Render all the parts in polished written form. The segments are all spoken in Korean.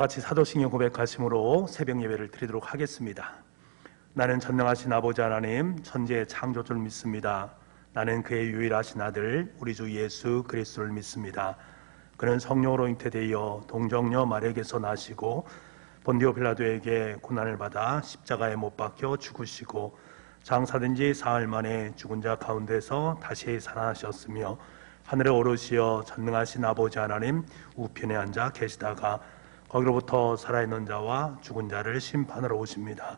같이 사도신경 고백하심으로 새벽 예배를 드리도록 하겠습니다. 나는 전능하신 아버지 하나님 천지의 창조주를 믿습니다. 나는 그의 유일하신 아들 우리 주 예수 그리스도를 믿습니다. 그는 성령으로 잉태되어 동정녀 마리아에게서 나시고 본디오 빌라도에게 고난을 받아 십자가에 못 박혀 죽으시고 장사된 지 사흘 만에 죽은 자 가운데서 다시 살아나셨으며 하늘에 오르시어 전능하신 아버지 하나님 우편에 앉아 계시다가 거기로부터 살아있는 자와 죽은 자를 심판하러 오십니다.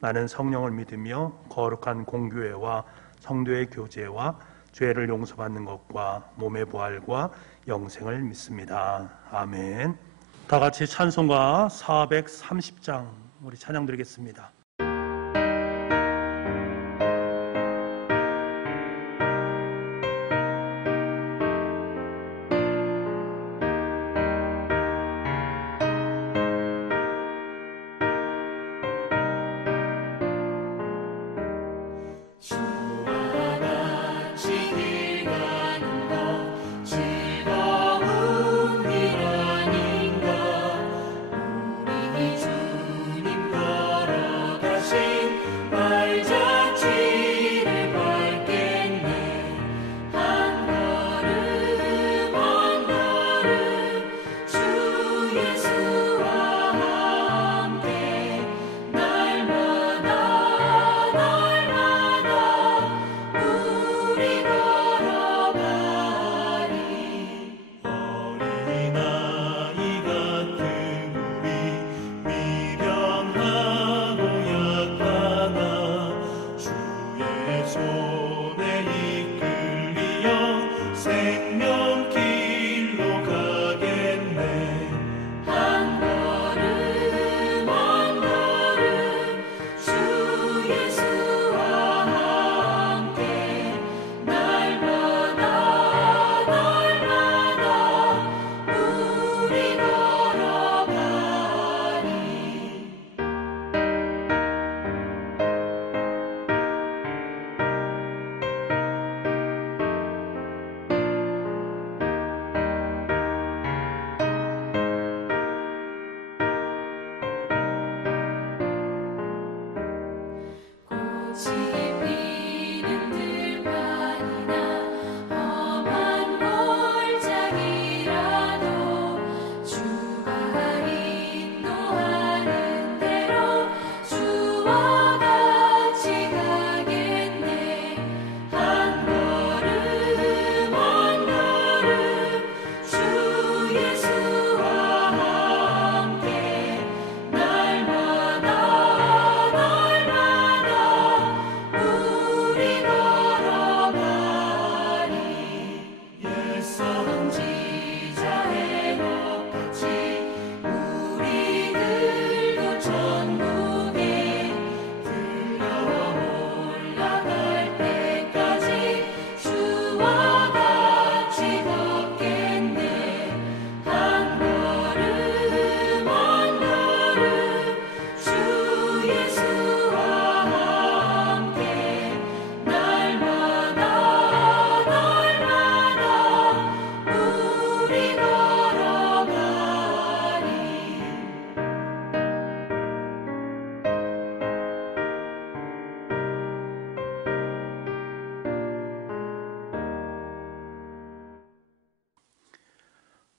나는 성령을 믿으며 거룩한 공교회와 성도의 교제와 죄를 용서받는 것과 몸의 부활과 영생을 믿습니다. 아멘. 다 같이 찬송가 430장 우리 찬양 드리겠습니다.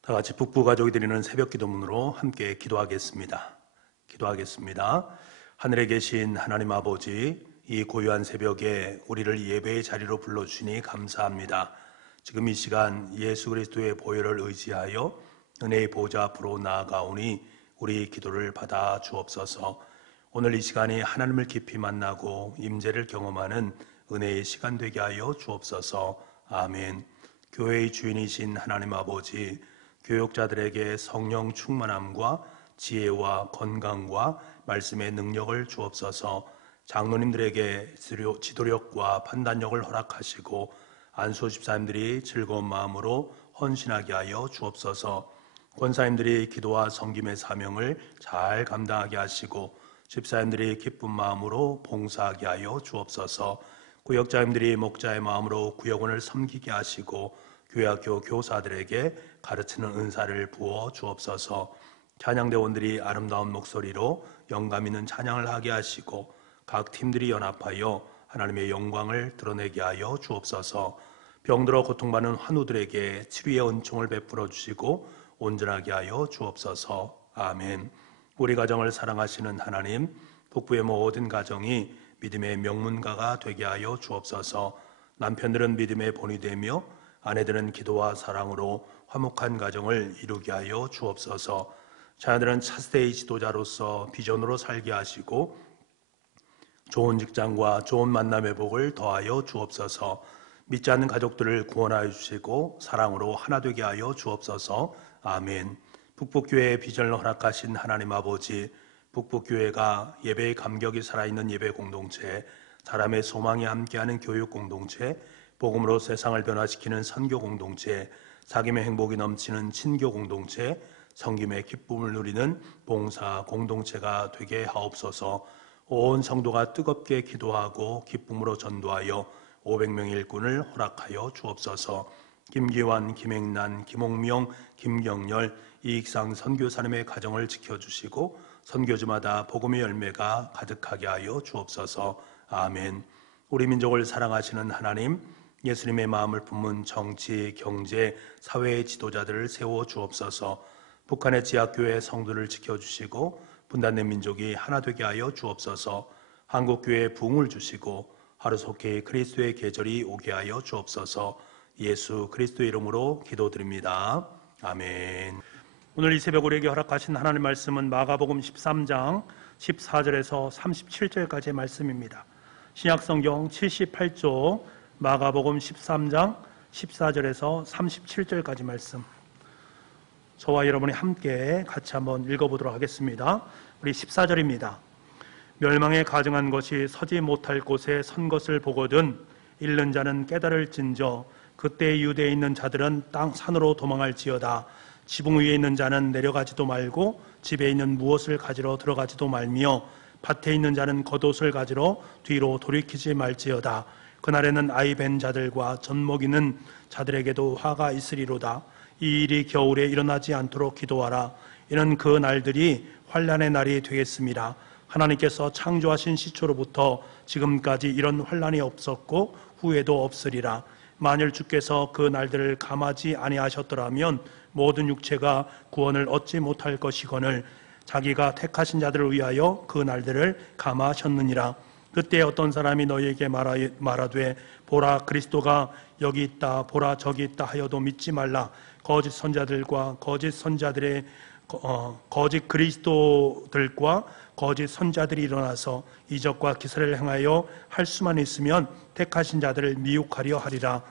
다 같이 북부 가족이 드리는 새벽 기도문으로 함께 기도하겠습니다. 하늘에 계신 하나님 아버지, 이 고요한 새벽에 우리를 예배의 자리로 불러주시니 감사합니다. 지금 이 시간 예수 그리스도의 보혈을 의지하여 은혜의 보좌 앞으로 나아가오니 우리 기도를 받아 주옵소서. 오늘 이 시간이 하나님을 깊이 만나고 임재를 경험하는 은혜의 시간 되게 하여 주옵소서. 아멘. 교회의 주인이신 하나님 아버지, 교육자들에게 성령 충만함과 지혜와 건강과 말씀의 능력을 주옵소서. 장로님들에게 지도력과 판단력을 허락하시고 안수 집사님들이 즐거운 마음으로 헌신하게 하여 주옵소서. 권사님들이 기도와 섬김의 사명을 잘 감당하게 하시고 집사님들이 기쁜 마음으로 봉사하게 하여 주옵소서. 구역자님들이 목자의 마음으로 구역원을 섬기게 하시고 교회학교 교사들에게 가르치는 은사를 부어 주옵소서. 찬양대원들이 아름다운 목소리로 영감 있는 찬양을 하게 하시고 각 팀들이 연합하여 하나님의 영광을 드러내게 하여 주옵소서. 병들어 고통받는 환우들에게 치료의 은총을 베풀어 주시고 온전하게 하여 주옵소서. 아멘. 우리 가정을 사랑하시는 하나님, 북부의 모든 가정이 믿음의 명문가가 되게 하여 주옵소서. 남편들은 믿음의 본이 되며 아내들은 기도와 사랑으로 화목한 가정을 이루게 하여 주옵소서. 자녀들은 차세대의 지도자로서 비전으로 살게 하시고 좋은 직장과 좋은 만남의 복을 더하여 주옵소서. 믿지 않는 가족들을 구원하여 주시고 사랑으로 하나 되게 하여 주옵소서. 아멘. 북북교회의 비전을 허락하신 하나님 아버지, 북북교회가 예배의 감격이 살아있는 예배 공동체, 사람의 소망이 함께하는 교육 공동체, 복음으로 세상을 변화시키는 선교 공동체, 사귐의 행복이 넘치는 친교 공동체, 성김의 기쁨을 누리는 봉사 공동체가 되게 하옵소서. 온 성도가 뜨겁게 기도하고 기쁨으로 전도하여 500명의 일꾼을 허락하여 주옵소서. 김기환, 김행란, 김홍명, 김경렬, 이익상 선교사님의 가정을 지켜주시고 선교지마다 복음의 열매가 가득하게 하여 주옵소서. 아멘. 우리 민족을 사랑하시는 하나님, 예수님의 마음을 품은 정치, 경제, 사회의 지도자들을 세워 주옵소서. 북한의 지하교회 성도를 지켜주시고 분단된 민족이 하나 되게 하여 주옵소서. 한국교회에 부흥을 주시고 하루속히 그리스도의 계절이 오게 하여 주옵소서. 예수 그리스도의 이름으로 기도드립니다. 아멘. 오늘 이 새벽 우리에게 허락하신 하나님의 말씀은 마가복음 13장 14절에서 37절까지의 말씀입니다. 신약성경 78조 마가복음 13장 14절에서 37절까지 말씀, 저와 여러분이 함께 같이 한번 읽어보도록 하겠습니다. 우리 14절입니다. 멸망에 가증한 것이 서지 못할 곳에 선 것을 보거든 잃는 자는 깨달을진저 그때 유대에 있는 자들은 땅 산으로 도망할지어다. 지붕 위에 있는 자는 내려가지도 말고 집에 있는 무엇을 가지러 들어가지도 말며 밭에 있는 자는 겉옷을 가지러 뒤로 돌이키지 말지어다. 그날에는 아이 벤 자들과 젖 먹이는 자들에게도 화가 있으리로다. 이 일이 겨울에 일어나지 않도록 기도하라. 이는 그 날들이 환난의 날이 되겠습니다. 하나님께서 창조하신 시초로부터 지금까지 이런 환난이 없었고 후에도 없으리라. 만일 주께서 그 날들을 감하지 아니하셨더라면 모든 육체가 구원을 얻지 못할 것이거늘 자기가 택하신 자들을 위하여 그 날들을 감하셨느니라. 그때 어떤 사람이 너희에게 말하되 보라 그리스도가 여기 있다 보라 저기 있다 하여도 믿지 말라. 거짓 선자들과 거짓 선자들의 거짓 그리스도들과 거짓 선자들이 일어나서 이적과 기사를 행하여 할 수만 있으면 택하신 자들을 미혹하려 하리라.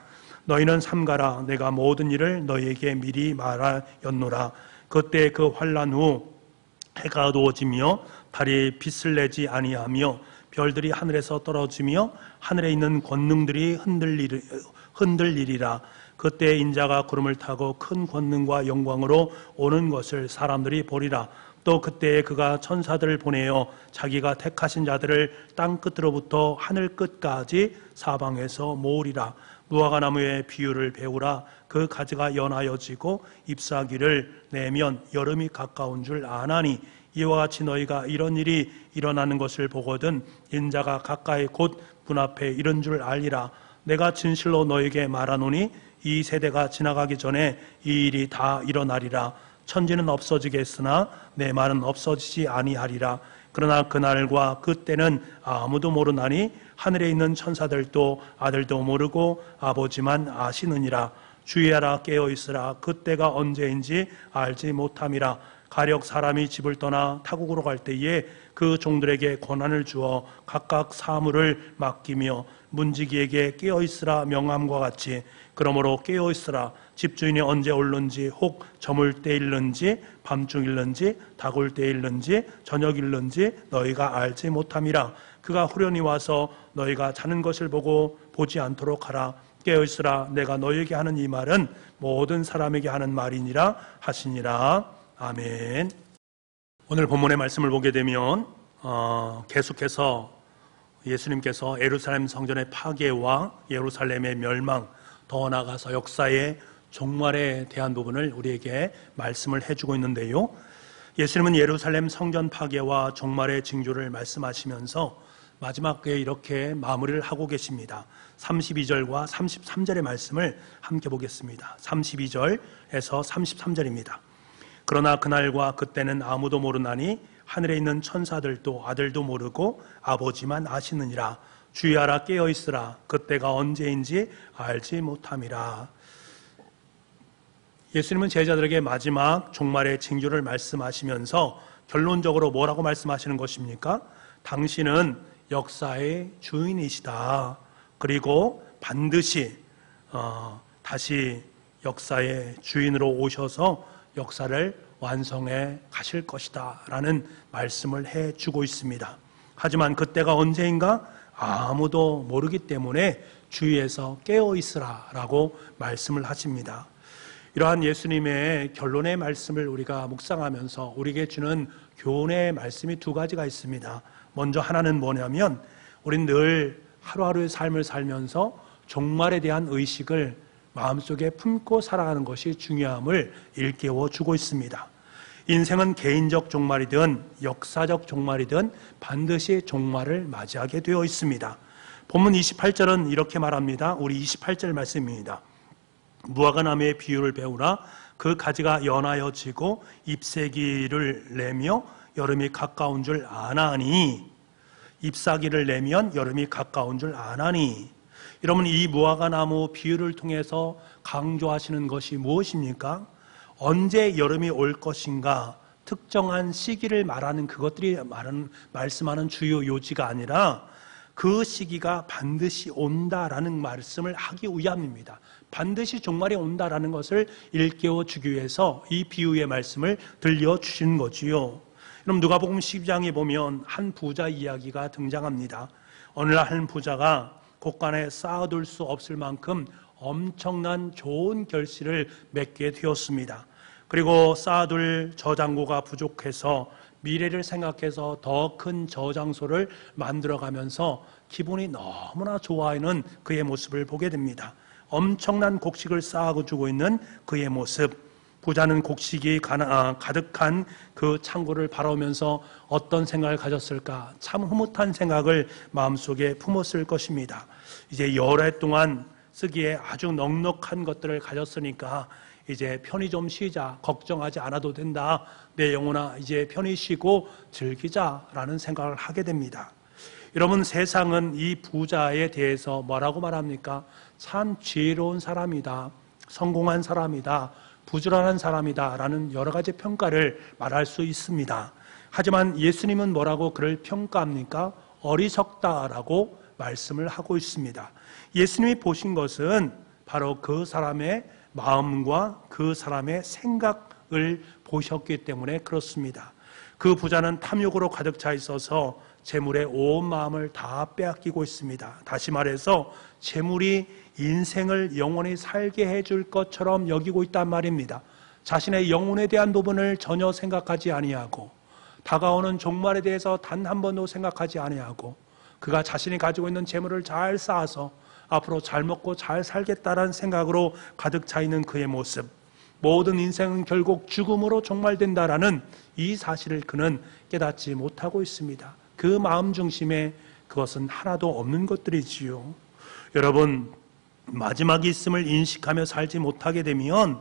너희는 삼가라. 내가 모든 일을 너희에게 미리 말하였노라. 그때 그 환난 후 해가 어두워지며 달이 빛을 내지 아니하며 별들이 하늘에서 떨어지며 하늘에 있는 권능들이 흔들리리라. 그때 인자가 구름을 타고 큰 권능과 영광으로 오는 것을 사람들이 보리라. 또 그때에 그가 천사들을 보내어 자기가 택하신 자들을 땅 끝으로부터 하늘 끝까지 사방에서 모으리라. 무화과 나무의 비유를 배우라. 그 가지가 연하여지고 잎사귀를 내면 여름이 가까운 줄 아나니 이와 같이 너희가 이런 일이 일어나는 것을 보거든 인자가 가까이 곧 문 앞에 이른 줄 알리라. 내가 진실로 너희에게 말하노니 이 세대가 지나가기 전에 이 일이 다 일어나리라. 천지는 없어지겠으나 내 말은 없어지지 아니하리라. 그러나 그날과 그때는 아무도 모르나니 하늘에 있는 천사들도 아들도 모르고 아버지만 아시느니라. 주의하라 깨어있으라. 그때가 언제인지 알지 못함이라. 가령 사람이 집을 떠나 타국으로 갈 때에 그 종들에게 권한을 주어 각각 사물을 맡기며 문지기에게 깨어있으라 명함과 같이 그러므로 깨어있으라. 집주인이 언제 올는지 혹 저물 때일는지 밤중일는지 다굴 때일는지 저녁일는지 너희가 알지 못함이라. 그가 후련히 와서 너희가 자는 것을 보고 보지 않도록 하라. 깨어있으라. 내가 너희에게 하는 이 말은 모든 사람에게 하는 말이니라 하시니라. 아멘. 오늘 본문의 말씀을 보게 되면 계속해서 예수님께서 예루살렘 성전의 파괴와 예루살렘의 멸망, 더 나아가서 역사의 종말에 대한 부분을 우리에게 말씀을 해주고 있는데요. 예수님은 예루살렘 성전 파괴와 종말의 징조를 말씀하시면서 마지막에 이렇게 마무리를 하고 계십니다. 32절과 33절의 말씀을 함께 보겠습니다. 32절에서 33절입니다. 그러나 그날과 그때는 아무도 모르나니 하늘에 있는 천사들도 아들도 모르고 아버지만 아시느니라. 주의하라, 깨어있으라. 그때가 언제인지 알지 못함이라. 예수님은 제자들에게 마지막 종말의 징조를 말씀하시면서 결론적으로 뭐라고 말씀하시는 것입니까? 당신은 역사의 주인이시다. 그리고 반드시 다시 역사의 주인으로 오셔서 역사를 완성해 가실 것이다 라는 말씀을 해주고 있습니다. 하지만 그때가 언제인가 아무도 모르기 때문에 주위에서 깨어있으라 라고 말씀을 하십니다. 이러한 예수님의 결론의 말씀을 우리가 묵상하면서 우리에게 주는 교훈의 말씀이 두 가지가 있습니다. 먼저 하나는 뭐냐면 우린 늘 하루하루의 삶을 살면서 종말에 대한 의식을 마음속에 품고 살아가는 것이 중요함을 일깨워 주고 있습니다. 인생은 개인적 종말이든 역사적 종말이든 반드시 종말을 맞이하게 되어 있습니다. 본문 28절은 이렇게 말합니다. 우리 28절 말씀입니다. 무화과나무의 비유를 배우라. 그 가지가 연하여 지고 잎사귀를 내며 여름이 가까운 줄 아나니. 잎사귀를 내면 여름이 가까운 줄 아나니. 여러분, 이 무화과나무 비유를 통해서 강조하시는 것이 무엇입니까? 언제 여름이 올 것인가 특정한 시기를 말하는 그것들이 말씀하는 주요 요지가 아니라 그 시기가 반드시 온다라는 말씀을 하기 위함입니다. 반드시 종말이 온다라는 것을 일깨워 주기 위해서 이 비유의 말씀을 들려주신 거지요. 그럼 누가복음 12장에 보면 한 부자 이야기가 등장합니다. 어느 날 한 부자가 곳간에 쌓아둘 수 없을 만큼 엄청난 좋은 결실을 맺게 되었습니다. 그리고 쌓아둘 저장고가 부족해서 미래를 생각해서 더 큰 저장소를 만들어가면서 기분이 너무나 좋아하는 그의 모습을 보게 됩니다. 엄청난 곡식을 쌓아주고 있는 그의 모습. 부자는 곡식이 가득한 그 창고를 바라보면서 어떤 생각을 가졌을까? 참 흐뭇한 생각을 마음속에 품었을 것입니다. 이제 여러 해 동안 쓰기에 아주 넉넉한 것들을 가졌으니까 이제 편히 좀 쉬자, 걱정하지 않아도 된다, 내 영혼아 이제 편히 쉬고 즐기자라는 생각을 하게 됩니다. 여러분, 세상은 이 부자에 대해서 뭐라고 말합니까? 참 지혜로운 사람이다, 성공한 사람이다, 부지런한 사람이다 라는 여러 가지 평가를 말할 수 있습니다. 하지만 예수님은 뭐라고 그를 평가합니까? 어리석다라고 말씀을 하고 있습니다. 예수님이 보신 것은 바로 그 사람의 마음과 그 사람의 생각을 보셨기 때문에 그렇습니다. 그 부자는 탐욕으로 가득 차 있어서 재물에 온 마음을 다 빼앗기고 있습니다. 다시 말해서 재물이 인생을 영원히 살게 해줄 것처럼 여기고 있단 말입니다. 자신의 영혼에 대한 부분을 전혀 생각하지 아니하고 다가오는 종말에 대해서 단 한 번도 생각하지 아니하고 그가 자신이 가지고 있는 재물을 잘 쌓아서 앞으로 잘 먹고 잘 살겠다라는 생각으로 가득 차 있는 그의 모습. 모든 인생은 결국 죽음으로 종말된다라는 이 사실을 그는 깨닫지 못하고 있습니다. 그 마음 중심에 그것은 하나도 없는 것들이지요. 여러분, 마지막이 있음을 인식하며 살지 못하게 되면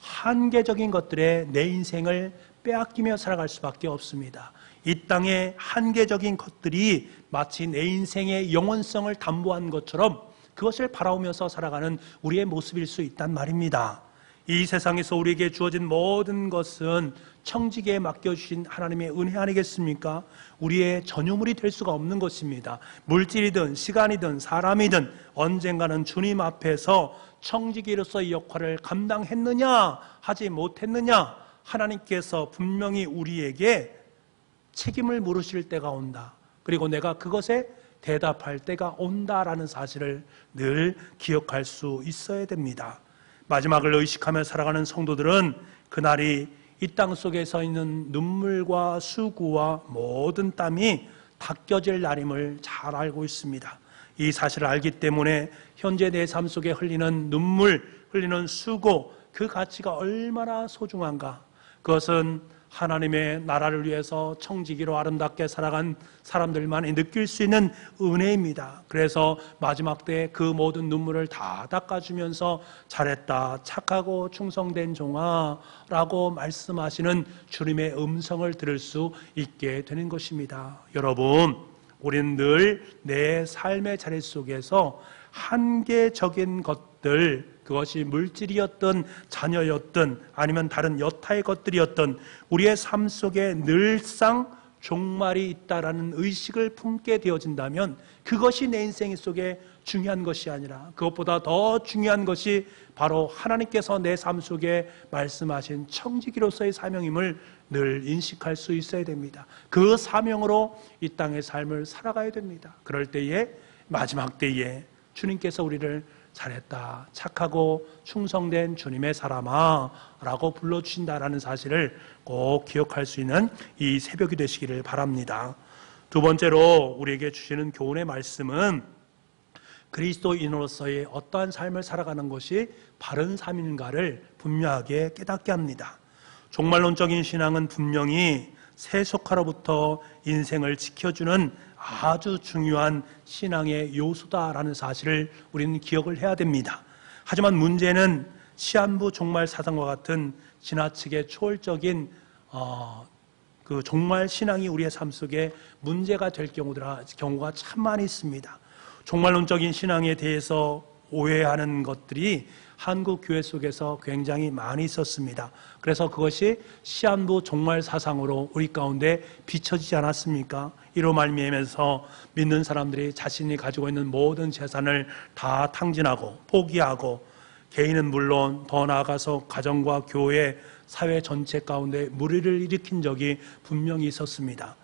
한계적인 것들에 내 인생을 빼앗기며 살아갈 수밖에 없습니다. 이 땅의 한계적인 것들이 마치 내 인생의 영원성을 담보한 것처럼 그것을 바라보면서 살아가는 우리의 모습일 수 있단 말입니다. 이 세상에서 우리에게 주어진 모든 것은 청지기에 맡겨주신 하나님의 은혜 아니겠습니까? 우리의 전유물이 될 수가 없는 것입니다. 물질이든 시간이든 사람이든 언젠가는 주님 앞에서 청지기로서의 역할을 감당했느냐 하지 못했느냐, 하나님께서 분명히 우리에게 책임을 물으실 때가 온다. 그리고 내가 그것에 대답할 때가 온다라는 사실을 늘 기억할 수 있어야 됩니다. 마지막을 의식하며 살아가는 성도들은 그날이 이 땅 속에 서 있는 눈물과 수고와 모든 땀이 닦여질 날임을 잘 알고 있습니다. 이 사실을 알기 때문에 현재 내 삶 속에 흘리는 눈물, 흘리는 수고, 그 가치가 얼마나 소중한가. 그것은 하나님의 나라를 위해서 청지기로 아름답게 살아간 사람들만이 느낄 수 있는 은혜입니다. 그래서 마지막 때에 그 모든 눈물을 다 닦아주면서 잘했다, 착하고 충성된 종아 라고 말씀하시는 주님의 음성을 들을 수 있게 되는 것입니다. 여러분, 우리는 늘 내 삶의 자리 속에서 한계적인 것들, 그것이 물질이었든 자녀였든 아니면 다른 여타의 것들이었든 우리의 삶 속에 늘상 종말이 있다라는 의식을 품게 되어진다면 그것이 내 인생 속에 중요한 것이 아니라 그것보다 더 중요한 것이 바로 하나님께서 내 삶 속에 말씀하신 청지기로서의 사명임을 늘 인식할 수 있어야 됩니다. 그 사명으로 이 땅의 삶을 살아가야 됩니다. 그럴 때에 마지막 때에 주님께서 우리를 잘했다, 착하고 충성된 주님의 사람아 라고 불러주신다라는 사실을 꼭 기억할 수 있는 이 새벽이 되시기를 바랍니다. 두 번째로 우리에게 주시는 교훈의 말씀은 그리스도인으로서의 어떠한 삶을 살아가는 것이 바른 삶인가를 분명하게 깨닫게 합니다. 종말론적인 신앙은 분명히 세속화로부터 인생을 지켜주는 아주 중요한 신앙의 요소다라는 사실을 우리는 기억을 해야 됩니다. 하지만 문제는 시한부 종말 사상과 같은 지나치게 초월적인 그 종말 신앙이 우리의 삶 속에 문제가 될 경우가 참 많이 있습니다. 종말론적인 신앙에 대해서 오해하는 것들이 한국 교회 속에서 굉장히 많이 있었습니다. 그래서 그것이 시한부 종말 사상으로 우리 가운데 비춰지지 않았습니까? 이로 말미암아서 믿는 사람들이 자신이 가지고 있는 모든 재산을 다 탕진하고 포기하고 개인은 물론 더 나아가서 가정과 교회, 사회 전체 가운데 무리를 일으킨 적이 분명히 있었습니다.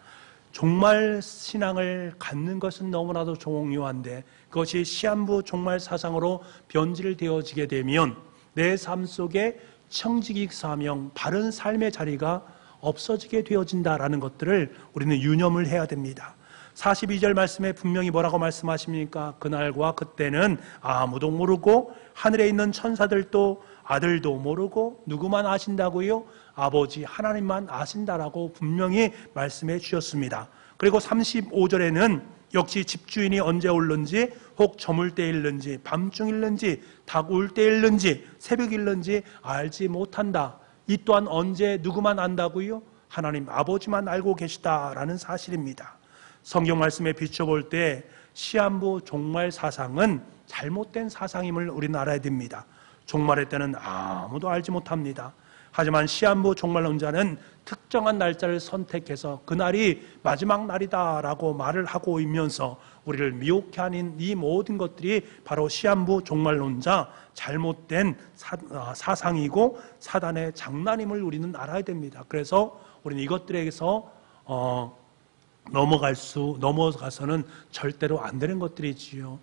종말 신앙을 갖는 것은 너무나도 중요한데 그것이 시한부 종말 사상으로 변질되어지게 되면 내 삶 속에 청지기 사명, 바른 삶의 자리가 없어지게 되어진다라는 것들을 우리는 유념을 해야 됩니다. 42절 말씀에 분명히 뭐라고 말씀하십니까? 그날과 그때는 아무도 모르고 하늘에 있는 천사들도 아들도 모르고 누구만 아신다고요? 아버지 하나님만 아신다라고 분명히 말씀해 주셨습니다. 그리고 35절에는 역시 집주인이 언제 올는지 혹 저물 때일는지 밤중일는지 닭 울 때일는지 새벽일는지 알지 못한다. 이 또한 언제 누구만 안다고요? 하나님 아버지만 알고 계시다라는 사실입니다. 성경 말씀에 비춰볼 때 시한부 종말 사상은 잘못된 사상임을 우리는 알아야 됩니다. 종말의 때는 아무도 알지 못합니다. 하지만 시한부 종말론자는 특정한 날짜를 선택해서 그날이 마지막 날이다라고 말을 하고 있면서 우리를 미혹해 하는 이 모든 것들이 바로 시한부 종말론자 잘못된 사상이고 사단의 장난임을 우리는 알아야 됩니다. 그래서 우리는 이것들에게서 넘어가서는 절대로 안 되는 것들이지요.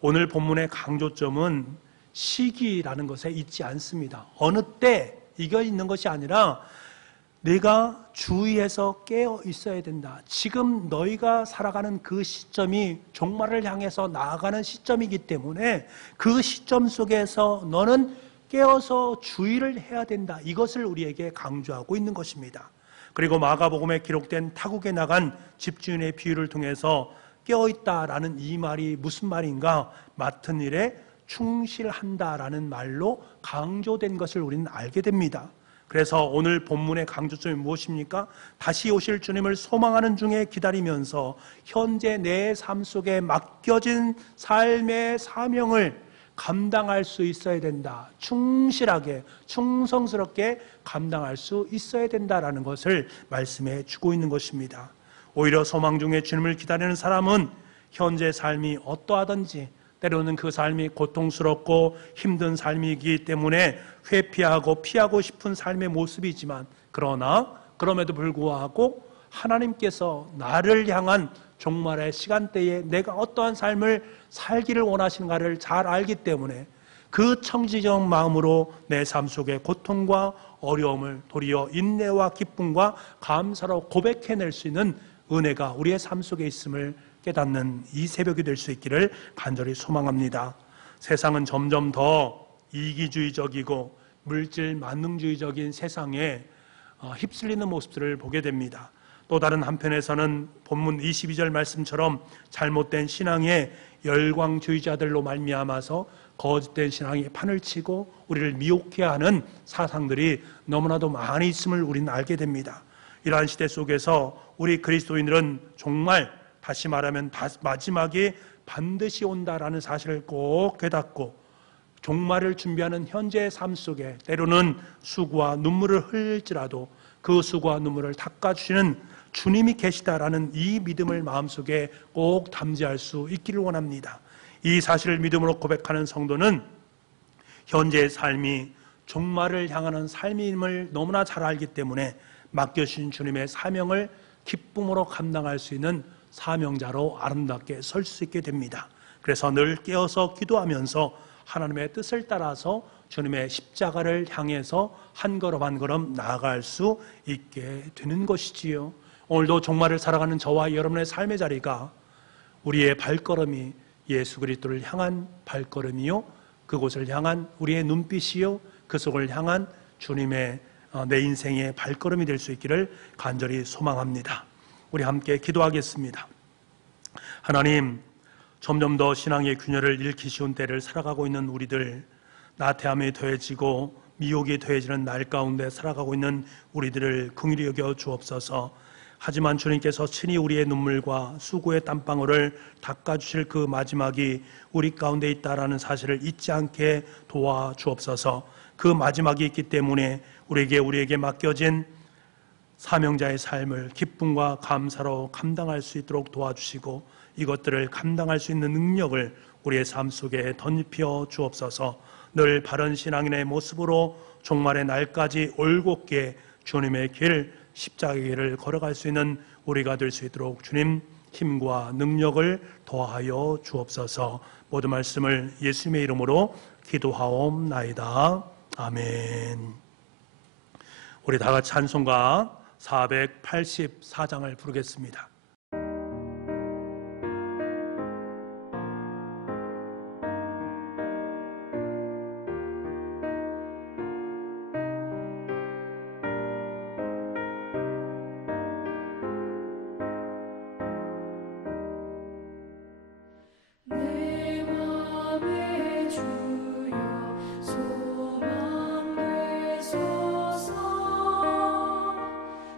오늘 본문의 강조점은 시기라는 것에 있지 않습니다. 어느 때 이겨 있는 것이 아니라 내가 주의해서 깨어 있어야 된다. 지금 너희가 살아가는 그 시점이 종말을 향해서 나아가는 시점이기 때문에 그 시점 속에서 너는 깨어서 주의를 해야 된다. 이것을 우리에게 강조하고 있는 것입니다. 그리고 마가복음에 기록된 타국에 나간 집주인의 비유를 통해서 깨어있다라는 이 말이 무슨 말인가? 맡은 일에 충실한다라는 말로 강조된 것을 우리는 알게 됩니다. 그래서 오늘 본문의 강조점이 무엇입니까? 다시 오실 주님을 소망하는 중에 기다리면서 현재 내 삶 속에 맡겨진 삶의 사명을 감당할 수 있어야 된다. 충실하게, 충성스럽게 감당할 수 있어야 된다라는 것을 말씀해 주고 있는 것입니다. 오히려 소망 중에 주님을 기다리는 사람은 현재 삶이 어떠하든지 때로는 그 삶이 고통스럽고 힘든 삶이기 때문에 회피하고 피하고 싶은 삶의 모습이지만 그럼에도 불구하고 하나님께서 나를 향한 종말의 시간대에 내가 어떠한 삶을 살기를 원하시는가를 잘 알기 때문에 그 청지적 마음으로 내 삶 속의 고통과 어려움을 도리어 인내와 기쁨과 감사로 고백해낼 수 있는 은혜가 우리의 삶 속에 있음을 깨닫는 이 새벽이 될 수 있기를 간절히 소망합니다. 세상은 점점 더 이기주의적이고 물질 만능주의적인 세상에 휩쓸리는 모습들을 보게 됩니다. 또 다른 한편에서는 본문 22절 말씀처럼 잘못된 신앙의 열광주의자들로 말미암아서 거짓된 신앙의 판을 치고 우리를 미혹해 하는 사상들이 너무나도 많이 있음을 우리는 알게 됩니다. 이러한 시대 속에서 우리 그리스도인들은 정말 다시 말하면 마지막에 반드시 온다라는 사실을 꼭 깨닫고 종말을 준비하는 현재의 삶 속에 때로는 수고와 눈물을 흘릴지라도 그 수고와 눈물을 닦아주시는 주님이 계시다라는 이 믿음을 마음속에 꼭 담지할 수 있기를 원합니다. 이 사실을 믿음으로 고백하는 성도는 현재의 삶이 종말을 향하는 삶임을 너무나 잘 알기 때문에 맡겨주신 주님의 사명을 기쁨으로 감당할 수 있는 사명자로 아름답게 설 수 있게 됩니다. 그래서 늘 깨어서 기도하면서 하나님의 뜻을 따라서 주님의 십자가를 향해서 한 걸음 한 걸음 나아갈 수 있게 되는 것이지요. 오늘도 종말을 살아가는 저와 여러분의 삶의 자리가 우리의 발걸음이 예수 그리스도를 향한 발걸음이요, 그곳을 향한 우리의 눈빛이요, 그 속을 향한 주님의 내 인생의 발걸음이 될 수 있기를 간절히 소망합니다. 우리 함께 기도하겠습니다. 하나님, 점점 더 신앙의 균열을 잃기 쉬운 때를 살아가고 있는 우리들, 나태함이 더해지고 미혹이 더해지는 날 가운데 살아가고 있는 우리들을 긍휼히 여겨 주옵소서. 하지만 주님께서 친히 우리의 눈물과 수고의 땀방울을 닦아주실 그 마지막이 우리 가운데 있다라는 사실을 잊지 않게 도와주옵소서. 그 마지막이 있기 때문에 우리에게 맡겨진 사명자의 삶을 기쁨과 감사로 감당할 수 있도록 도와주시고 이것들을 감당할 수 있는 능력을 우리의 삶 속에 던져 주옵소서. 늘 바른 신앙인의 모습으로 종말의 날까지 올곧게 주님의 길, 십자가의 길을 걸어갈 수 있는 우리가 될 수 있도록 주님 힘과 능력을 더하여 주옵소서. 모든 말씀을 예수님의 이름으로 기도하옵나이다. 아멘. 우리 다 같이 찬송가 484장을 부르겠습니다.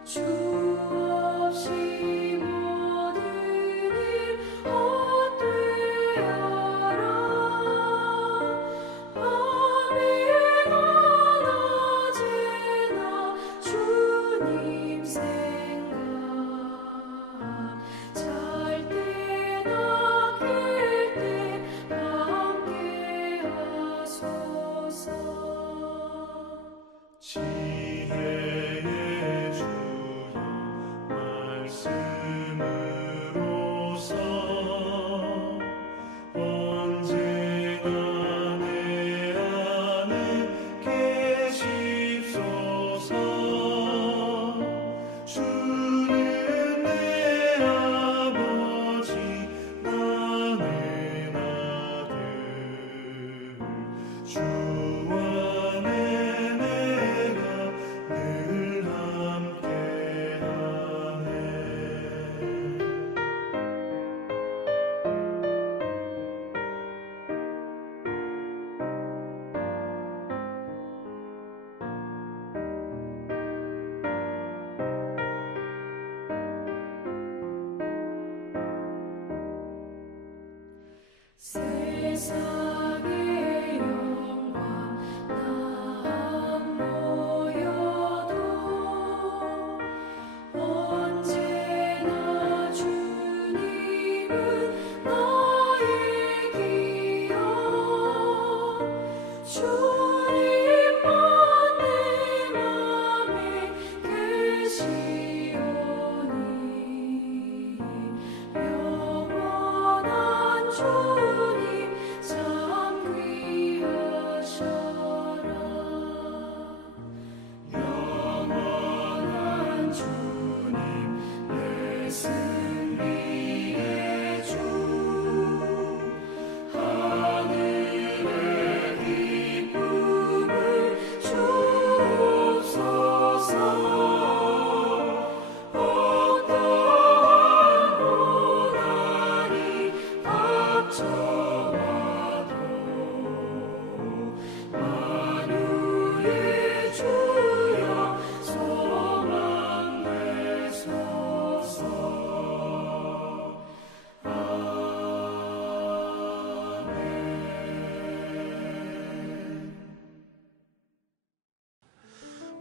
주 없이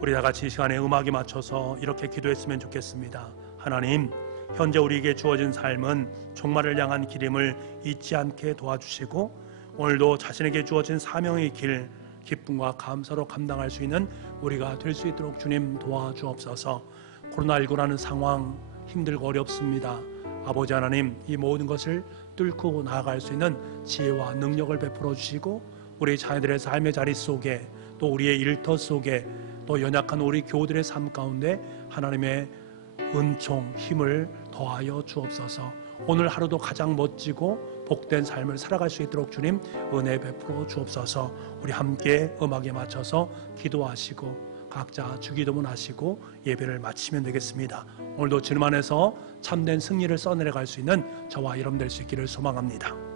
우리 다 같이 이 시간에 음악에 맞춰서 이렇게 기도했으면 좋겠습니다. 하나님, 현재 우리에게 주어진 삶은 종말을 향한 길임을 잊지 않게 도와주시고 오늘도 자신에게 주어진 사명의 길 기쁨과 감사로 감당할 수 있는 우리가 될 수 있도록 주님 도와주옵소서. 코로나19라는 상황 힘들고 어렵습니다. 아버지 하나님, 이 모든 것을 뚫고 나아갈 수 있는 지혜와 능력을 베풀어 주시고 우리 자녀들의 삶의 자리 속에 또 우리의 일터 속에 또 연약한 우리 교우들의 삶 가운데 하나님의 은총, 힘을 더하여 주옵소서. 오늘 하루도 가장 멋지고 복된 삶을 살아갈 수 있도록 주님 은혜 베풀어 주옵소서. 우리 함께 음악에 맞춰서 기도하시고 각자 주기도문 하시고 예배를 마치면 되겠습니다. 오늘도 주님 안에서 참된 승리를 써내려갈 수 있는 저와 여러분 될 수 있기를 소망합니다.